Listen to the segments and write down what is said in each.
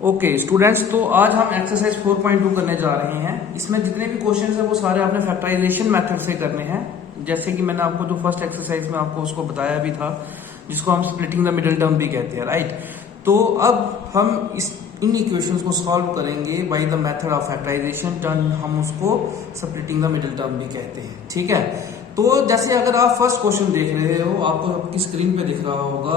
Okay students, तो आज हम एक्सरसाइज 4.2 करने जा रहे हैं। इसमें जितने भी क्वेश्चंस हैं वो सारे आपने फैक्टराइजेशन मेथड से करने हैं। जैसे कि मैंने आपको जो फर्स्ट एक्सरसाइज में आपको उसको बताया भी था, जिसको हम स्प्लिटिंग द मिडिल टर्म भी कहते हैं, राइट। तो अब हम इन इक्वेशंस को सॉल्व करेंगे by the method of factorization, हम उसको स्प्लिटिंग द मिडिल टर्म भी कहते हैं, ठीक है। तो जैसे अगर आप फर्स्ट क्वेश्चन देख रहे हो, आपको आपकी स्क्रीन पे दिख रहा होगा,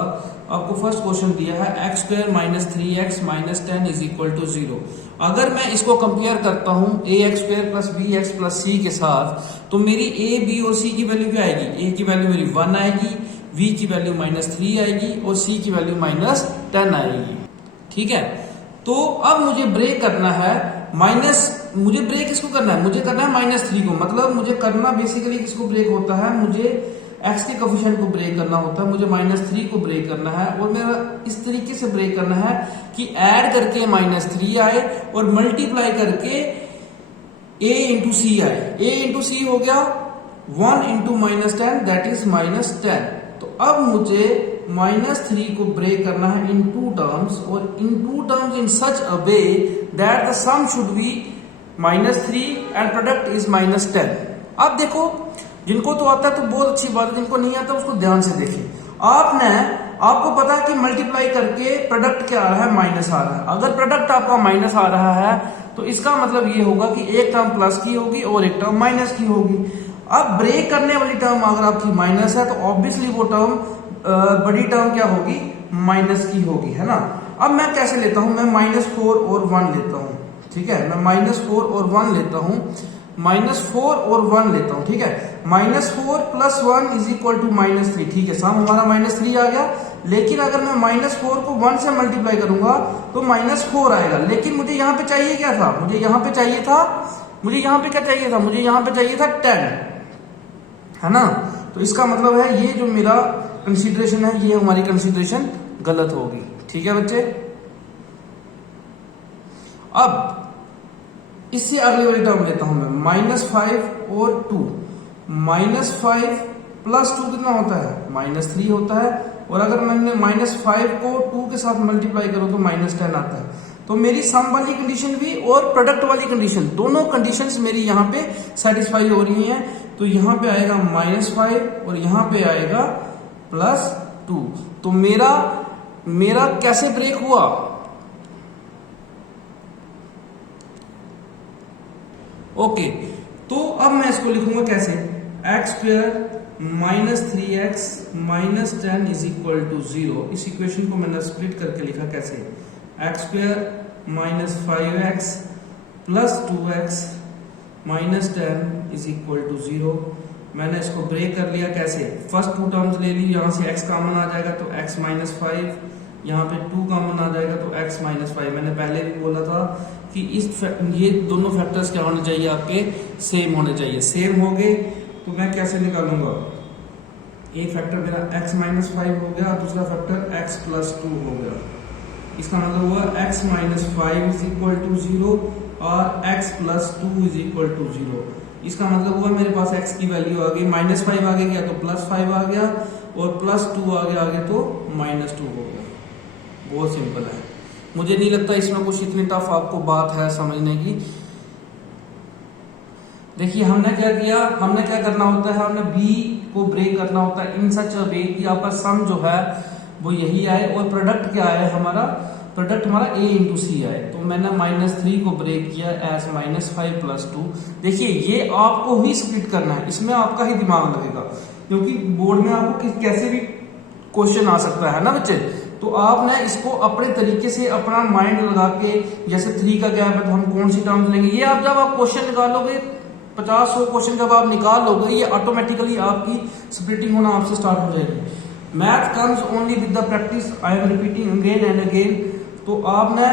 आपको फर्स्ट क्वेश्चन दिया है X square minus 3x minus 10 is equal to 0। अगर मैं इसको कंपेयर करता हूं A X square plus B X plus C के साथ, तो मेरी ए बी और सी की वैल्यू क्या आएगी? ए की वैल्यू मेरी 1 आएगी, बी की वैल्यू -3 आएगी और सी की वैल्यू -10 आएगी, ठीक है। तो अब मुझे ब्रेक करना है मुझे ब्रेक किसको करना है? मुझे करना है -3 को। मतलब मुझे करना बेसिकली किसको ब्रेक होता है? मुझे x के कोफिशिएंट को ब्रेक करना होता है, मुझे -3 को ब्रेक करना है। और मेरा इस तरीके से ब्रेक करना है कि ऐड करके -3 आए और मल्टीप्लाई करके a इंटू सी आए। a इंटू सी हो गया 1 इंटू -10 दैट इज -10। तो अब मुझे -3 को ब्रेक करना है इन टू टर्म्स, और in two terms in such a way that the sum should be -3 and product is -10। अब देखो, जिनको तो आता है तो बहुत अच्छी बात है, जिनको नहीं आता उसको ध्यान से देखिए। आपको पता है कि मल्टीप्लाई करके प्रोडक्ट क्या आ रहा है? माइनस आ रहा है। अगर प्रोडक्ट आपका माइनस आ रहा है तो इसका मतलब ये होगा कि एक टर्म प्लस की होगी और एक टर्म माइनस की होगी। अब ब्रेक करने वाली टर्म अगर आपकी माइनस है तो ऑब्वियसली वो टर्म बड़ी टर्म क्या होगी? माइनस की होगी, है ना। अब मैं कैसे लेता हूं? मैं -4 और 1 लेता हूं, ठीक है। मैं -4 और 1 लेता हूं, -4 और 1 लेता हूं, ठीक है। -4 प्लस 1 इज इक्वल टू -3, ठीक है। सम हमारा -3 आ गया। लेकिन अगर मैं -4 को 1 से मल्टीप्लाई करूंगा तो -4 आएगा। लेकिन मुझे यहां पे चाहिए क्या था? मुझे यहां पे चाहिए था मुझे यहां पे क्या चाहिए था? मुझे यहां पे चाहिए था 10, है ना। तो इसका मतलब है ये जो मेरा कंसीडरेशन है, ये हमारी कंसीडरेशन गलत होगी, ठीक है बच्चे। अब इससे अगले वाली टर्म लेता हूं मैं, -5 और 2। -5 प्लस 2 कितना होता है? -3 होता है। और अगर मैंने -5 को 2 के साथ मल्टीप्लाई करूं तो -10 आता है। तो मेरी सम वाली कंडीशन भी और प्रोडक्ट वाली कंडीशन, दोनों कंडीशंस मेरी यहाँ पे सेटिस्फाई हो रही हैं। तो यहाँ पे आएगा -5 और यहाँ पे आएगा +2। तो मेरा कैसे ब्रेक हुआ? ओके, तो अब मैं इसको लिखूंगा कैसे? X square -3x -10 is equal to 0। इस इक्वेशन को मैंने स्प्लिट करके लिखा कैसे? X square -5x plus 2x -10 is equal to 0। मैंने इसको ब्रेक कर लिया कैसे? फर्स्ट टू टर्म्स ले ली, यहां से x कॉमन आ जाएगा तो x -5, यहाँ पे 2 कॉमन आ जाएगा तो x -5। मैंने पहले भी बोला था कि ये दोनों फैक्टर्स क्या होने चाहिए? आपके सेम होने चाहिए। सेम हो गए तो मैं कैसे निकालूंगा? एक फैक्टर मेरा x -5 हो गया, दूसरा फैक्टर x + 2 हो गया। इसका मतलब हुआ x -5 इज इक्वल टू 0 और x + 2 इज इक्वल टू 0। इसका मतलब हुआ मेरे पास x की वैल्यू आ गई, -5 आगे गया तो +5 आ गया, और +2 आगे तो -2 हो गया। बहुत सिंपल है। मुझे नहीं लगता इसमें कुछ इतनी टफ आपको बात है समझने की। देखिए हमने क्या किया, हमने क्या करना होता है? हमने बी को ब्रेक करना होता है इन सच अ वे कि आपका सम जो है वो यही आए और प्रोडक्ट क्या आए? प्रोडक्ट हमारा a इंटू सी आए। तो मैंने -3 को ब्रेक किया एज -5 + 2। देखिए ये आपको ही स्प्लिट करना है, इसमें आपका ही दिमाग लगेगा, क्योंकि बोर्ड में आपको कैसे भी क्वेश्चन आ सकता है ना बच्चे। तो आपने इसको अपने तरीके से अपना माइंड लगा के, जैसे 3 का गैप है तो हम कौन सी टर्म्स लेंगे, ये आप जब आप क्वेश्चन निकालोगे 50-100 क्वेश्चन जब आप निकाल लोगे, ये ऑटोमेटिकली आपकी स्प्लिटिंग होना आपसे स्टार्ट हो जाएगी। Math comes only with the practice, I am repeating again and again. तो आपने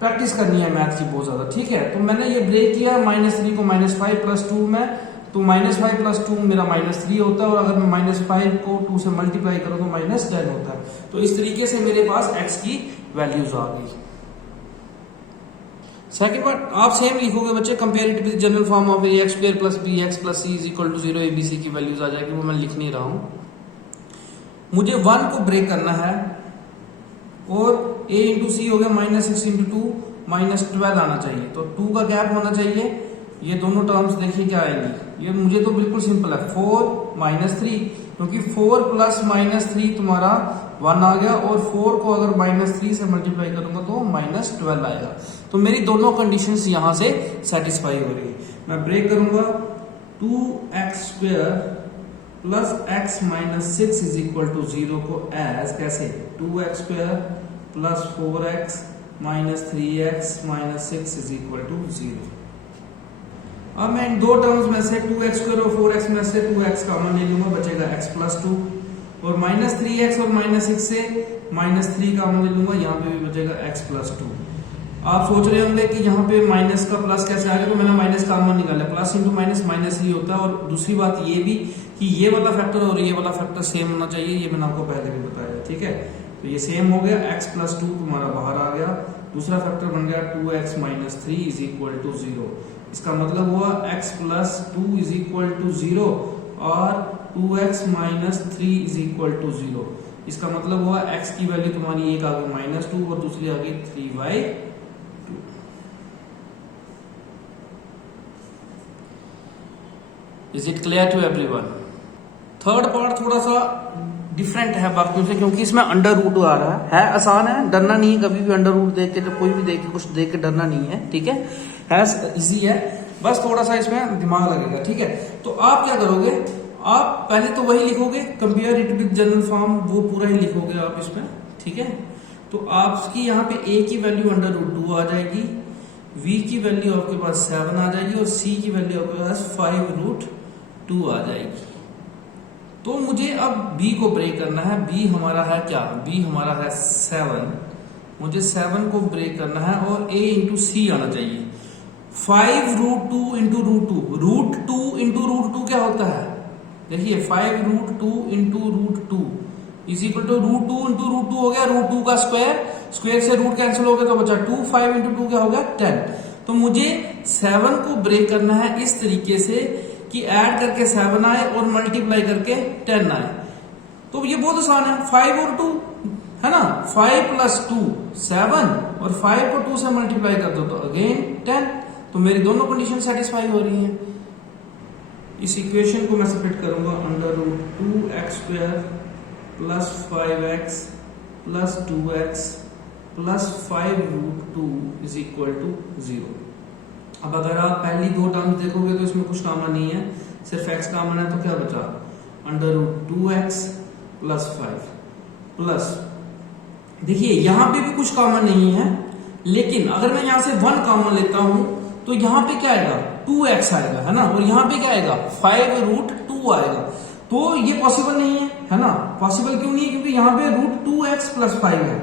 प्रैक्टिस करनी है मैथ की बहुत ज्यादा, ठीक है। तो मैंने ये ब्रेक किया -3 को -5 + 2 में, तो -5 + 2 मेरा -3 होता है, और अगर मैं -5 को 2 से मल्टीप्लाई करूं तो -10 होता है। तो इस तरीके से मेरे पास x की वैल्यूज आ गई। सेकंड पार्ट आप सेम लिखोगे बच्चे, compare it with general form of ax square plus bx plus c is equal to 0। abc की वैल्यूज आ जाएगी, वो मैं लिख नहीं रहा हूं। मुझे 1 को ब्रेक करना है और a इंटू सी हो गया -6 इंटू 2 -12 आना चाहिए। तो 2 का गैप होना चाहिए। ये दोनों टर्म्स देखिए क्या आएंगी। ये मुझे तो बिल्कुल सिंपल है, 4 - 3, क्योंकि 4 प्लस -3 तुम्हारा 1 आ गया, और 4 को अगर -3 से मल्टीप्लाई करूंगा तो -12 आएगा। तो मेरी दोनों कंडीशंस यहां से सेटिस्फाई हो रही है। मैं ब्रेक करूंगा, 2x² plus x - 6 is equal to 0 को एज कैसे 2x² plus 4x - 3x - 6 is equal to 0। अब मैं इन दो टर्म्स में से 2x² और 4x में से 2x कॉमन ले लूंगा, बचेगा x + 2, और -3x और -6 से -3 कॉमन ले लूंगा, यहाँ पे भी बचेगा x + 2। आप सोच रहे होंगे कि यहाँ पे माइनस का प्लस कैसे आ गया, तो मैंने माइनस कॉमन निकाला, प्लस इंटू माइनस माइनस ही होता है। और दूसरी बात ये भी कि ये वाला फैक्टर और ये वाला फैक्टर सेम होना चाहिए, ये मैंने आपको पहले भी बताया, ठीक है। तो ये सेम हो गया, x + 2 तुम्हारा बाहर आ गया, दूसरा फैक्टर बन गया 2x - 3 इज इक्वल टू 0। इसका मतलब हुआ x + 2 इज इक्वल टू 0 और 2x - 3 इज इक्वल टू 0। इसका मतलब हुआ x की वैल्यू तुम्हारी एक आ गई -2 और दूसरी आ गई 3/2। Is it clear to everyone? Third part थोड़ा सा डिफरेंट है बाकियों से, क्योंकि इसमें अंडर रूट आ रहा है आसान है, डरना नहीं है कभी भी अंडर रूट देख के, तो कोई भी देख के कुछ देख के डरना नहीं है, ठीक है इजी है, बस थोड़ा सा इसमें दिमाग लगेगा, ठीक है। तो आप क्या करोगे, आप पहले तो वही लिखोगे, compare it with general form, वो पूरा ही लिखोगे आप इसमें, ठीक है। तो आपकी यहाँ पे a की वैल्यू √2 आ जाएगी, v की वैल्यू आपके पास 7 आ जाएगी, और c की वैल्यू आपके पास 5√2 आ जाएगी। तो मुझे अब b को ब्रेक करना है। b हमारा है क्या, b हमारा है 7, मुझे 7 को ब्रेक करना है, और a इंटू सी आना चाहिए। 5√2 इंटू √2 इंटू √2 क्या होता है, देखिए 5√2 into √2 is equal to √2 into √2 हो गया √2 का स्क्वायर से रूट कैंसिल हो गया तो बचा 2, 5 इंटू 2 क्या हो गया 10। तो मुझे 7 को ब्रेक करना है इस तरीके से कि ऐड करके 7 आए और मल्टीप्लाई करके 10 आए। तो ये बहुत आसान है, 5 और 2 है ना, 5 + 2 7, और 5 को 2 से मल्टीप्लाई कर दो तो अगेन 10। तो मेरी दोनों कंडीशन सेटिस्फाई हो रही हैं। इस इक्वेशन को मैं सेपरेट करूंगा, √2x² plus 5x plus 2x plus 5√2 is equal to 0। अब अगर आप पहली दो टर्म्स देखोगे तो इसमें कुछ कॉमन नहीं है, सिर्फ x कॉमन है, तो क्या बचा √2x प्लस 5 प्लस, देखिए यहां पे भी कुछ कॉमन नहीं है, लेकिन अगर मैं यहां से 1 कॉमन लेता हूं तो यहां पे क्या आएगा 2x आएगा, है ना, और यहां पे क्या आएगा 5√2 आएगा। तो ये पॉसिबल नहीं है ना, पॉसिबल क्यों नहीं है, क्योंकि यहां पे √2x प्लस 5 है।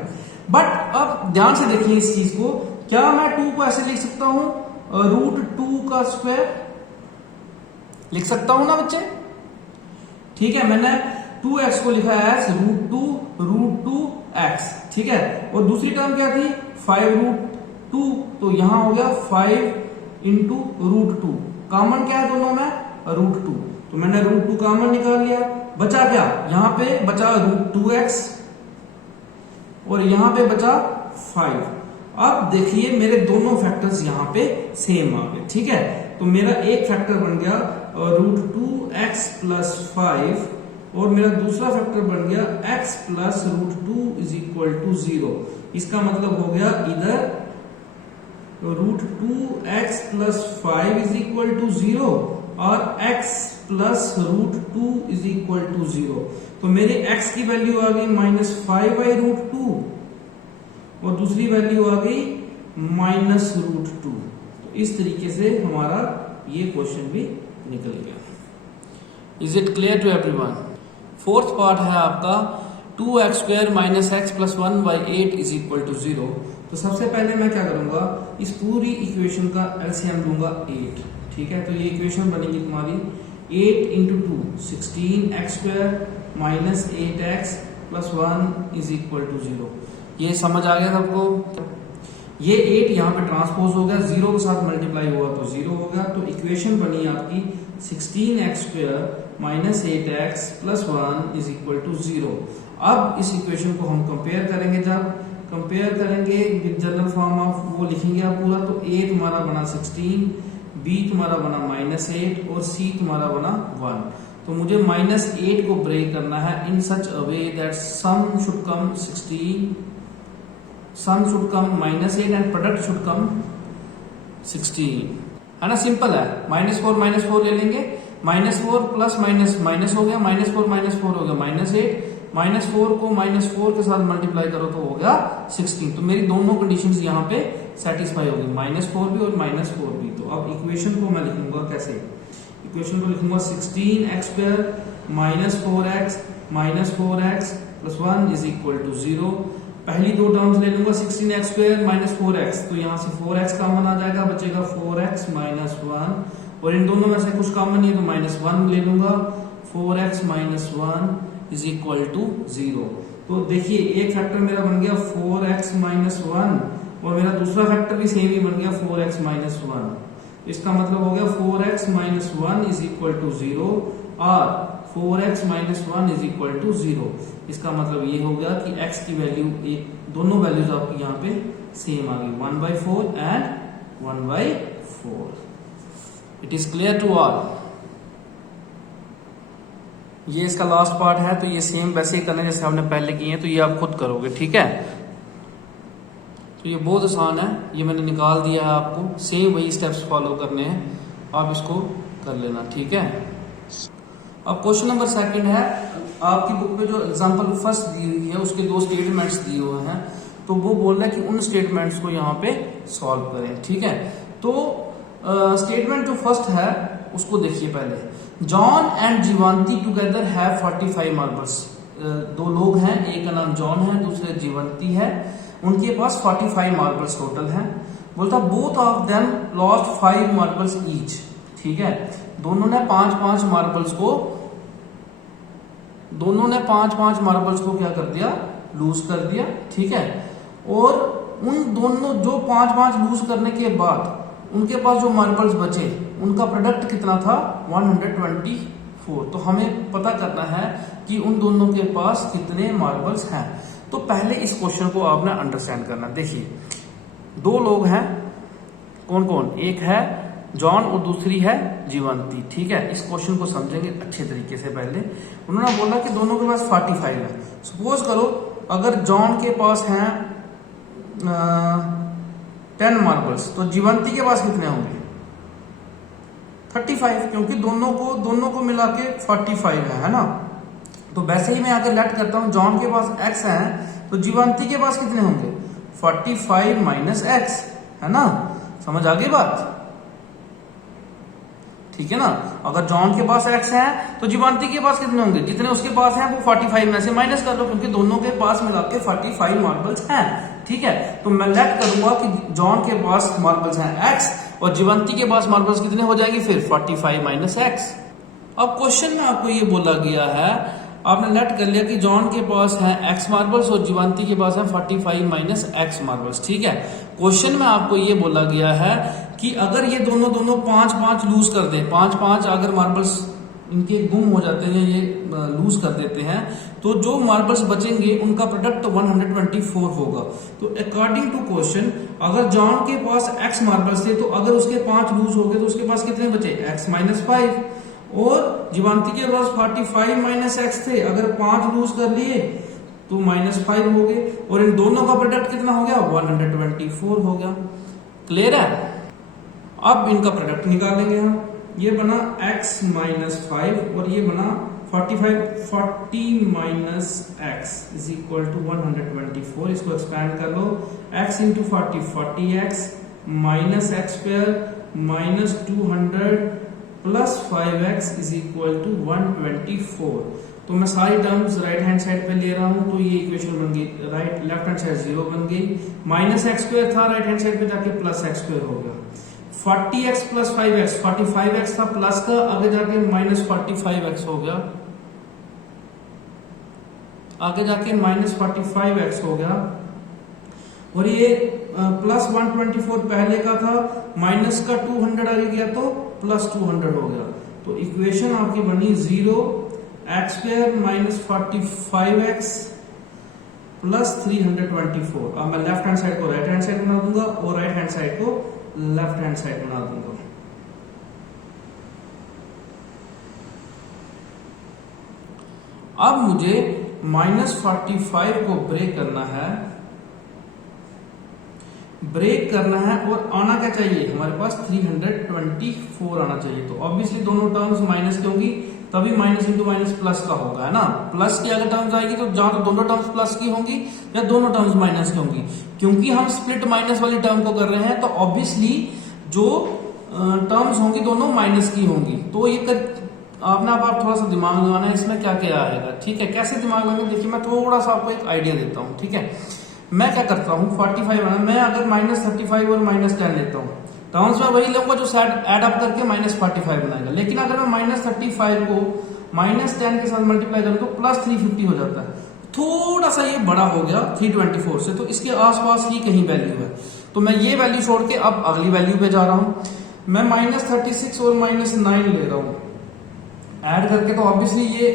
बट अब ध्यान से देखिए इस चीज को, क्या मैं 2 को ऐसे लिख सकता हूं, √2 का स्क्वायर लिख सकता हूं ना बच्चे, ठीक है। मैंने 2x को लिखा है √2x, ठीक है, और दूसरी टर्म क्या थी 5√2, तो यहां हो गया 5 इंटू √2, कॉमन क्या है दोनों में √2, तो मैंने √2 कॉमन निकाल लिया, बचा क्या, यहां पे बचा √2x और यहां पे बचा 5। अब देखिए मेरे दोनों फैक्टर्स यहां पे सेम आ गए, ठीक है। तो मेरा एक फैक्टर बन गया √2x प्लस 5, और मेरा दूसरा फैक्टर बन गया x plus √2 is equal to 0। इसका मतलब हो गया इधर √2x plus 5 is equal to 0 और x plus √2 is equal to 0। तो मेरे x की वैल्यू आ गई -5/√2 और दूसरी वैल्यू आ गई -√2। तो इस तरीके से हमारा ये क्वेश्चन भी निकल गया। Is it clear to everyone? Fourth part है आपका 2x² - x plus 1/8 is equal to 0। तो सबसे पहले मैं क्या करूंगा, इस पूरी इक्वेशन का एलसीएम लूंगा 8, ठीक है। तो ये इक्वेशन बनेगी तुम्हारी 8 into 2 16x² minus 8x plus 1 is equal to 0। ये समझ आ गया सबको? ये 8 यहाँ पे ट्रांसपोज हो गया, 0 के साथ मल्टीप्लाई हुआ तो 0 हो गया। तो इक्वेशन बनी आपकी 16x² minus 8x plus 1 is equal to 0। अब इस इक्वेशन को हम कंपेयर करेंगे, जब कंपेयर करेंगे विद जनरल फॉर्म ऑफ, वो लिखेंगे आप पूरा, तो a तुम्हारा बना 16, b तुम्हारा बना -8 और c तुम्हारा बना 1। तो मुझे -8 को ब्रेक करना है in such a way that sum should come 16, sum should come -8 and product should come 16, है ना। सिंपल है, -4 ले लेंगे, -4 प्लस माइनस हो गया, -4 हो गया -8, -4 को -4 के साथ मल्टीप्लाई करो तो हो गया 16। तो मेरी दोनों कंडीशंस यहाँ पे सेटिस्फाई होगी, -4 भी और -4 भी। तो अब इक्वेशन को मैं लिखूंगा कैसे, इक्वेशन को लिखूंगा 16x² -4x 4x plus 1 is equal to 0। पहली दो टर्म्स ले लूंगा 16x² -4x, तो यहाँ से 4x कॉमन आ जाएगा, बचेगा 4x -1, और इन दोनों में से कुछ कॉमन नहीं है तो -1 ले लूंगा, 4x -1 इज इक्वल टू 0। तो देखिए एक फैक्टर मेरा बन गया 4x -1 और मेरा दूसरा फैक्टर भी सेम ही बन गया 4x -1। इसका मतलब हो गया 4x -1 इज इक्वल टू 0 और 4x -1 इज इक्वल टू 0। इसका मतलब ये हो गया कि x की वैल्यू, दोनों वैल्यूज आपकी यहाँ पे सेम आ गई, 1/4 and 1/4। It is clear to all. ये इसका लास्ट पार्ट है, तो ये सेम वैसे ही करना जैसे आपने पहले किए हैं, तो ये आप खुद करोगे, ठीक है। तो ये बहुत आसान है, ये मैंने निकाल दिया है आपको, सेम वही स्टेप्स फॉलो करने हैं, आप इसको कर लेना, ठीक है। अब क्वेश्चन नंबर 2 है, आपकी बुक में जो एग्जांपल फर्स्ट दी हुई है उसके 2 स्टेटमेंट्स दिए हुए हैं, तो वो बोल रहा है कि उन स्टेटमेंट्स को यहाँ पे सॉल्व करें, ठीक है। तो स्टेटमेंट जो फर्स्ट है उसको देखिए पहले। John and Jeevanti together have 45 marbles. 2 लोग हैं, एक का नाम जॉन है, दूसरे जीवंती है, उनके पास 45 मार्बल्स टोटल हैं। बोलता both of them lost 5 marbles each, ठीक है। दोनों ने 5-5 मार्बल्स को क्या कर दिया, लूज कर दिया, ठीक है। और उन दोनों जो 5-5 लूज करने के बाद उनके पास जो मार्बल्स बचे उनका प्रोडक्ट कितना था, 124। तो हमें पता करना है कि उन दोनों के पास कितने मार्बल्स हैं। तो पहले इस क्वेश्चन को आपने अंडरस्टैंड करना। देखिए 2 लोग हैं, कौन कौन, एक है जॉन और दूसरी है जीवंती, ठीक है। इस क्वेश्चन को समझेंगे अच्छे तरीके से। पहले उन्होंने बोला कि दोनों के पास 45 है। सपोज करो अगर जॉन के पास हैं 10 मार्बल्स, तो जीवंती के पास कितने होंगे, 35, क्योंकि दोनों को मिला के 45 है ना। तो वैसे ही मैं आकर लेट करता हूं, जॉन के पास x है तो जीवंती के पास कितने होंगे, 45 माइनस x, है ना। समझ आ गई बात, ठीक है ना। अगर जॉन के पास x है तो जीवंती के पास कितने होंगे, जितने उसके पास हैं वो 45 में से माइनस कर लो, क्योंकि दोनों के पास मिला के 45 मार्बल्स हैं, ठीक है। तो मैं लेट करूंगा कि जॉन के पास मार्बल्स हैं x और जीवंती के पास मार्बल्स कितने हो जाएंगे, फिर 45 माइनस x। अब क्वेश्चन में आपको ये बोला गया है, आपने लेट कर लिया कि जॉन के पास है x मार्बल्स और जीवंती के पास है 45 माइनस x मार्बल्स, ठीक है। क्वेश्चन में आपको ये बोला गया है कि अगर ये दोनों 5-5 लूज कर दे, 5-5 अगर मार्बल्स इनके गुम हो जाते हैं, ये लूज कर देते हैं, तो जो मार्बल्स बचेंगे उनका प्रोडक्ट 124 होगा। तो अकॉर्डिंग टू क्वेश्चन अगर जॉन के पास x मार्बल्स थे तो अगर उसके 5 लूज हो गए तो उसके पास कितने बचे, x माइनस 5, और जीवंती के पास 45 माइनस x थे, अगर 5 लूज कर लिए तो -5 हो गए, और इन दोनों का प्रोडक्ट कितना हो गया, 124 हो गया। क्लियर है। अब इनका प्रोडक्ट निकालेंगे हम। ये बना x माइनस 5 और ये बना 40 minus x is equal to 124। इसको एक्सपैंड कर लो, x into 40x minus x square minus 200 plus 5x is equal to 124। तो मैं सारी टर्म्स राइट हैंड साइड पे ले रहा हूं, तो ये इक्वेशन बन गई, राइट लेफ्ट हैंड साइड 0 बन गई, माइनस x स्क्वायर था, राइट हैंड साइड पे जाके प्लस x स्क्वायर हो गया। 40x प्लस 5x, 45x था प्लस का, आगे जाके माइनस 45x हो गया, आगे जाके माइनस 45x हो गया, और ये प्लस 124 पहले का था, माइनस का 200 आगे गया तो प्लस 200 हो गया। तो इक्वेशन आपकी बनी 0 x square minus 45x plus 324। अब मैं लेफ्ट हैंड साइड को राइट हैंड साइड बना दूंगा और राइट हैंड साइड को लेफ्ट हैंड साइड बना दूंगा। अब मुझे -45 को ब्रेक करना है, और आना क्या चाहिए हमारे पास 324 आना चाहिए। तो ऑब्वियसली दोनों टर्म्स माइनस की होंगी, तभी माइनस इंटू माइनस प्लस का होगा, है ना। प्लस की अगर टर्म्स आएगी तो जहां तो दोनों टर्म्स प्लस की होंगी या दोनों टर्म्स माइनस की होंगी। क्योंकि हम स्प्लिट माइनस वाली टर्म को कर रहे हैं तो ऑब्वियसली जो टर्म्स होंगी दोनों माइनस की होंगी। तो ये आपने आप थोड़ा सा दिमाग लगाना है इसमें क्या क्या आएगा, ठीक है। कैसे दिमाग लगाएंगे, देखिए मैं थोड़ा सा आपको एक आइडिया देता हूँ, ठीक है। मैं क्या करता हूँ 45 मैं अगर -35 और -10 लेता हूँ, टर्म्स में वही लूंगा जो एड अप करके -45 बनाएगा। लेकिन अगर मैं -35 को -10 के साथ मल्टीप्लाई करूँ तो +350 हो जाता है। थोड़ा सा ये बड़ा हो गया 324 से, तो इसके आसपास ही कहीं वैल्यू है। तो मैं ये वैल्यू छोड़ के अब अगली वैल्यू पे जा रहा हूं। मैं -36 और -9 ले रहा हूं ऐड करके, तो ऑब्वियसली ये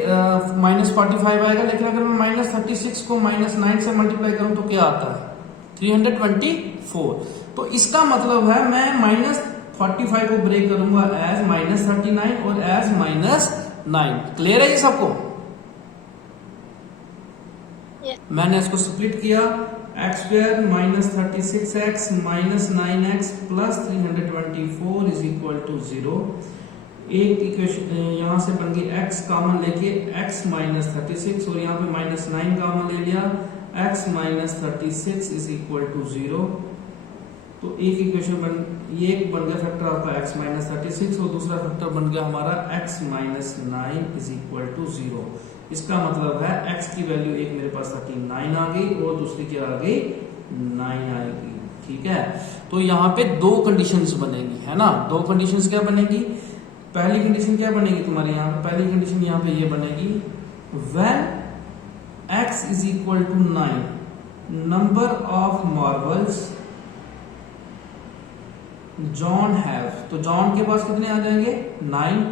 -45 आएगा। लेकिन अगर मैं -36 को -9 से मल्टीप्लाई करूं तो क्या आता है 324। तो इसका मतलब है मैं -45 को ब्रेक करूंगा एज -39 और एज -9। क्लियर है ये सबको? मैंने इसको स्प्लिट किया, x² -36x -9x plus 324 is equal to 0। एक इक्वेशन यहां से बन गई, x कॉमन लेके x -36 और यहाँ पे -9 कॉमन ले लिया, x -36 इज इक्वल टू 0। तो एक इक्वेशन ये एक बन गया फैक्टर आपका x -36 और दूसरा फैक्टर बन गया हमारा x -9 इज इक्वल टू 0। इसका मतलब है x की वैल्यू एक मेरे पास 39 आ गई और दूसरी क्या आ गई 9 आएगी, ठीक है। तो यहाँ पे दो कंडीशंस बनेगी, है ना। दो कंडीशंस क्या बनेगी, पहली कंडीशन क्या बनेगी तुम्हारे यहाँ पे, पहली कंडीशन यहाँ पे ये बनेगी when x is equal to 9 number of marbles John have. तो जॉन के पास कितने आ जाएंगे 9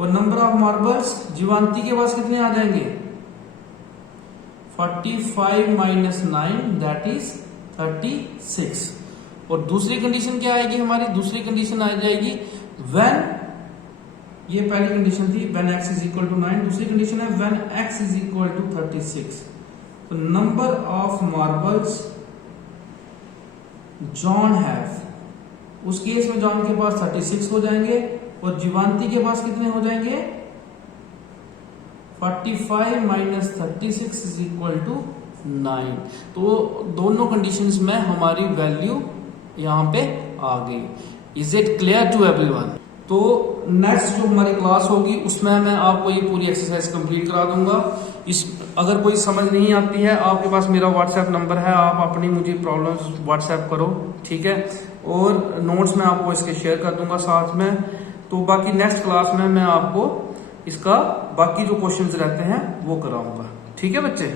और नंबर ऑफ मार्बल्स जीवांती के पास कितने आ जाएंगे 45 -9 दैट इज 36। और दूसरी कंडीशन क्या आएगी हमारी, दूसरी कंडीशन आ जाएगी व्हेन, ये पहली कंडीशन थी when x is equal to 9, दूसरी कंडीशन है when x is equal to 36। तो number of marbles John have, उस केस में जॉन के पास 36 हो जाएंगे और जीवांती के पास कितने हो जाएंगे 45 -36 इज इक्वल टू 9। तो दोनों कंडीशंस में हमारी वैल्यू यहां पे आ गई। Is it clear to everyone? तो नेक्स्ट जो हमारी क्लास होगी उसमें मैं आपको ये पूरी एक्सरसाइज कंप्लीट करा दूंगा। इस अगर कोई समझ नहीं आती है, आपके पास मेरा व्हाट्सएप नंबर है, आप अपनी मुझे प्रॉब्लम्स व्हाट्सएप करो, ठीक है। और नोट्स में आपको इसके शेयर कर दूंगा साथ में। तो बाकी नेक्स्ट क्लास में मैं आपको इसका बाकी जो क्वेश्चंस रहते हैं वो कराऊंगा, ठीक है बच्चे।